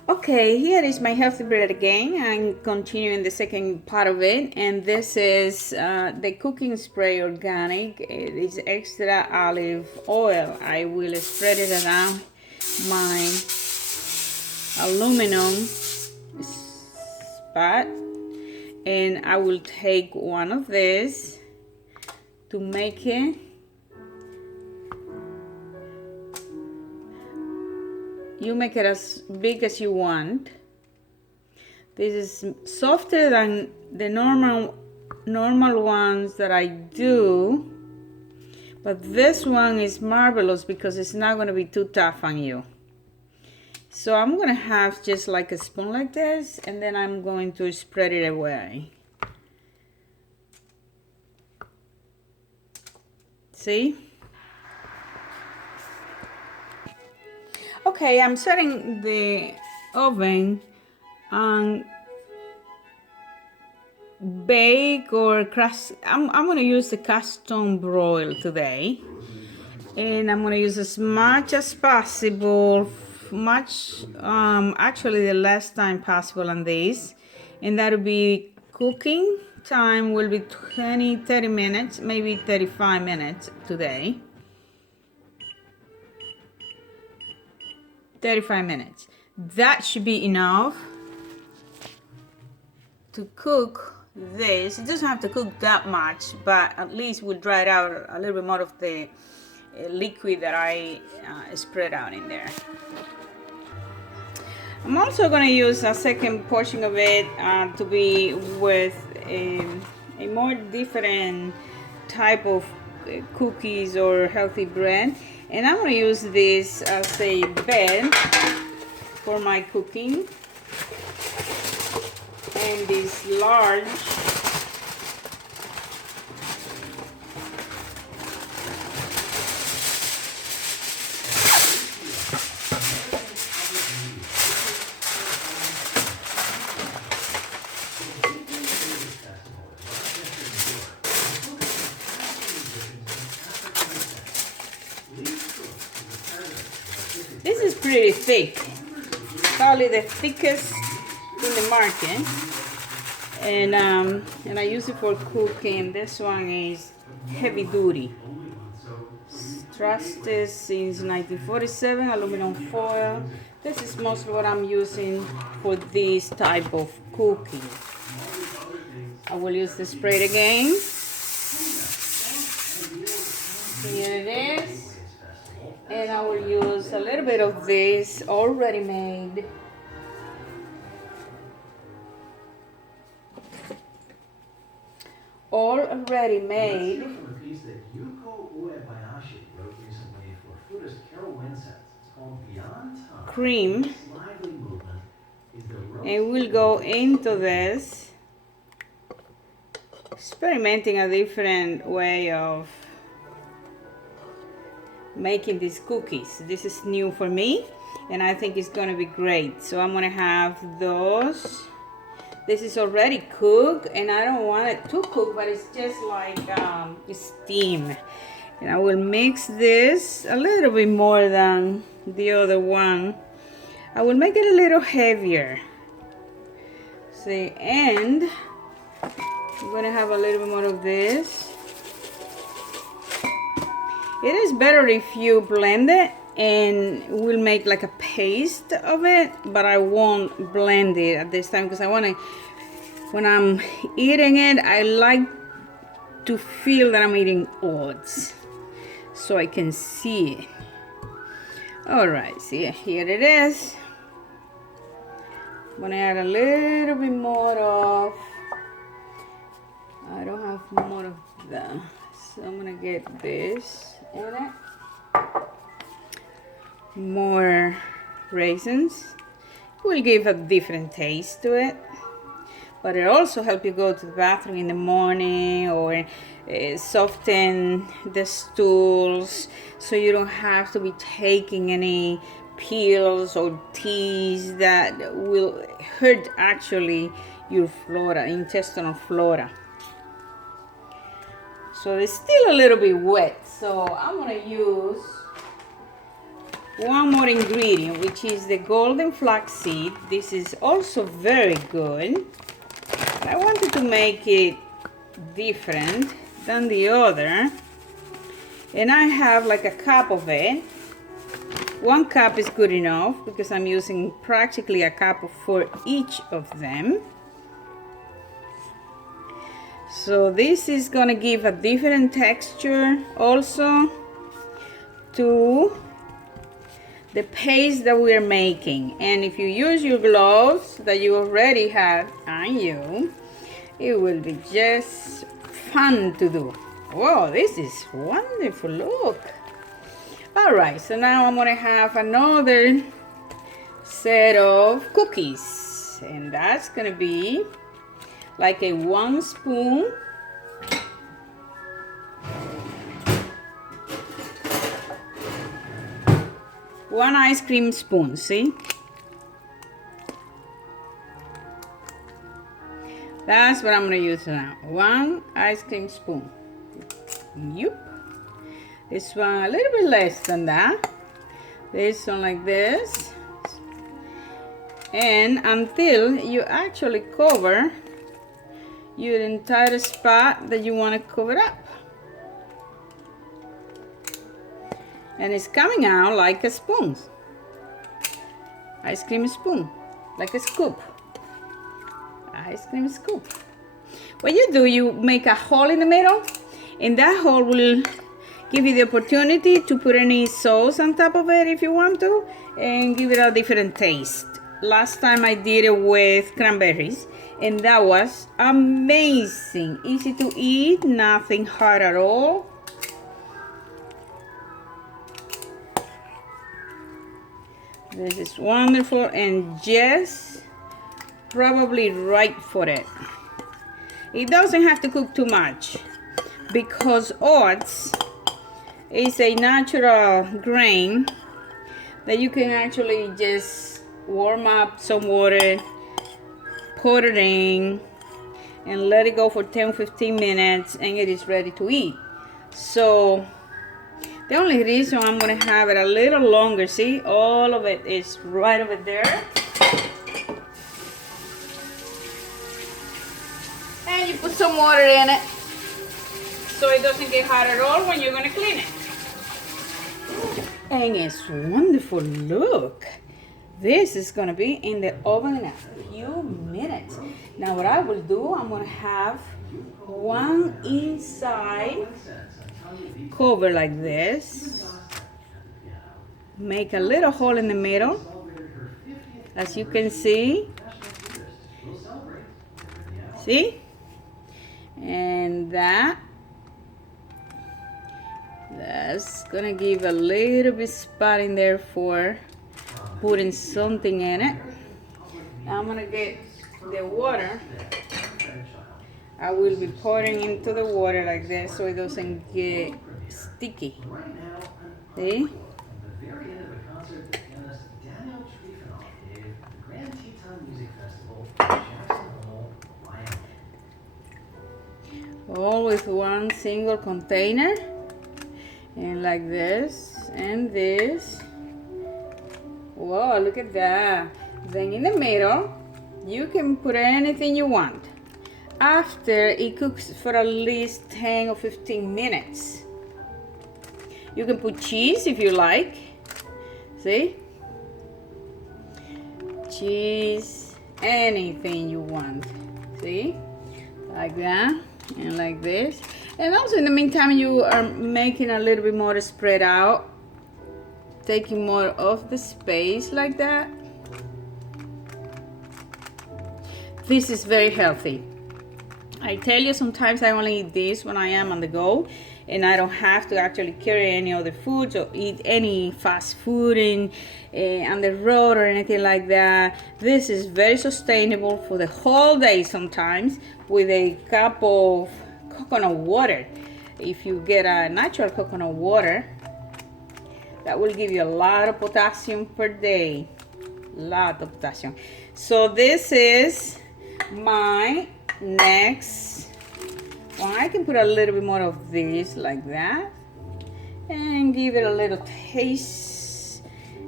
Okay, here is my healthy bread again. I'm continuing the second part of it, and this is the cooking spray organic. It is extra olive oil. I will spread it around my aluminum spot, and I will take one of this to make it. You make it as big as you want. This is softer than the normal ones that I do, but this one is marvelous because it's not going to be too tough on you. So I'm going to have just like a spoon like this, and then I'm going to spread it away. See? Okay, I'm setting the oven on bake or cast. I'm going to use the cast on broil today, and I'm going to use as much as possible, actually the less time possible on this, and that'll be cooking time will be 30 minutes, maybe 35 minutes today. 35 minutes. That should be enough to cook this. It doesn't have to cook that much, but at least we'll dry it out a little bit more of the liquid that I spread out in there. I'm also going to use a second portion of it to be with a more different type of cookies or healthy bread, and I'm going to use this as a bed for my cooking. And this large this is pretty thick, probably the thickest in the market, and I use it for cooking. This one is heavy duty, trusted since 1947, aluminum foil. This is mostly what I'm using for this type of cooking. I will use the spray again. Here it is. And I will use a little bit of this already made cream, and we'll go into this, experimenting a different way of making these cookies. This is new for me, and I think it's going to be great. So I'm going to have those. This is already cooked, and I don't want it to cook, but it's just like steam. And I will mix this a little bit more than the other one. I will make it a little heavier. See, and I'm going to have a little bit more of this. It is better if you blend it, and we'll make like a paste of it, but I won't blend it at this time because I want to, when I'm eating it, I like to feel that I'm eating oats so I can see it. All right, see, here it is. I'm gonna add a little bit more of, I don't have more of that, so I'm gonna get this in it. More raisins. Will give a different taste to it, but it also helps you go to the bathroom in the morning, or soften the stools so you don't have to be taking any pills or teas that will hurt actually your flora, intestinal flora. So it's still a little bit wet, so I'm gonna use one more ingredient, which is the golden flaxseed. This is also very good. I wanted to make it different than the other, and I have like a cup of it. 1 cup is good enough because I'm using practically a cup for each of them. So this is gonna give a different texture also to the paste that we're making. And if you use your gloves that you already have on you, it will be just fun to do. Whoa, this is wonderful, look. All right, so now I'm gonna have another set of cookies, and that's gonna be like a 1 spoon. One ice cream spoon, see? That's what I'm gonna use now. 1 ice cream spoon. Yup. This one a little bit less than that. This one like this. And until you actually cover your entire spot that you want to cover up. And it's coming out like a spoon. Ice cream spoon. Like a scoop. Ice cream scoop. What you do, you make a hole in the middle, and that hole will give you the opportunity to put any sauce on top of it if you want to, and give it a different taste. Last time I did it with cranberries, and that was amazing. Easy to eat, nothing hard at all. This is wonderful and just probably right for it. It doesn't have to cook too much because oats is a natural grain that you can actually just warm up some water, put it in, and let it go for 10-15 minutes, and it is ready to eat. So the only reason I'm gonna have it a little longer, see, all of it is right over there. And you put some water in it so it doesn't get hot at all when you're gonna clean it. And it's wonderful, look. This is gonna be in the oven in a few minutes. Now what I will do, I'm gonna have one inside cover like this. Make a little hole in the middle, as you can see. See? And that's gonna give a little bit spot in there for putting something in it. Now I'm gonna get the water. I will be pouring into the water like this so it doesn't get sticky. See? All with one single container, and like this and this. Whoa, look at that. Then in the middle you can put anything you want after it cooks for at least 10 or 15 minutes. You can put cheese if you like. See? Cheese, anything you want. See? Like that. And like this. And also in the meantime you are making a little bit more spread out, taking more of the space like that. This is very healthy. I tell you, sometimes I only eat this when I am on the go and I don't have to actually carry any other foods or eat any fast food on the road or anything like that. This is very sustainable for the whole day sometimes, with a cup of coconut water. If you get a natural coconut water, that will give you a lot of potassium per day. Lot of potassium. So this is my next one. I can put a little bit more of this like that and give it a little taste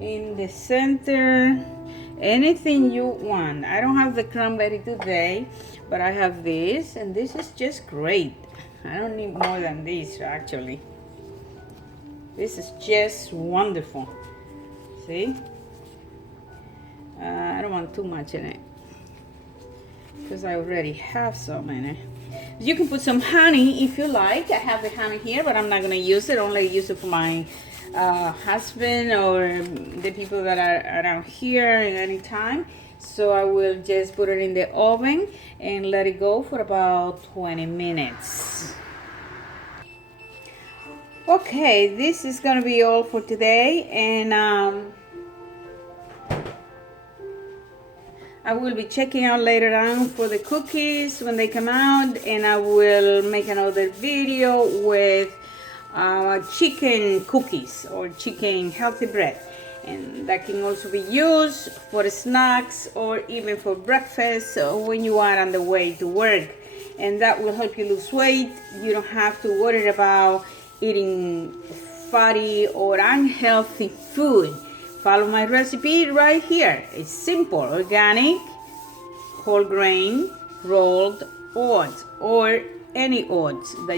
in the center, anything you want. I don't have the cranberry today, but I have this, and this is just great. I don't need more than this, actually. This is just wonderful. See? I don't want too much in it because I already have some in it. You can put some honey if you like. I have the honey here, but I'm not gonna use it. Only use it for my husband or the people that are around here at any time. So I will just put it in the oven and let it go for about 20 minutes. Okay, this is gonna be all for today, and I will be checking out later on for the cookies when they come out, and I will make another video with chicken cookies or chicken healthy bread, and that can also be used for snacks or even for breakfast when you are on the way to work, and that will help you lose weight. You don't have to worry about eating fatty or unhealthy food. Follow my recipe right here. It's simple, organic, whole grain, rolled oats, or any oats that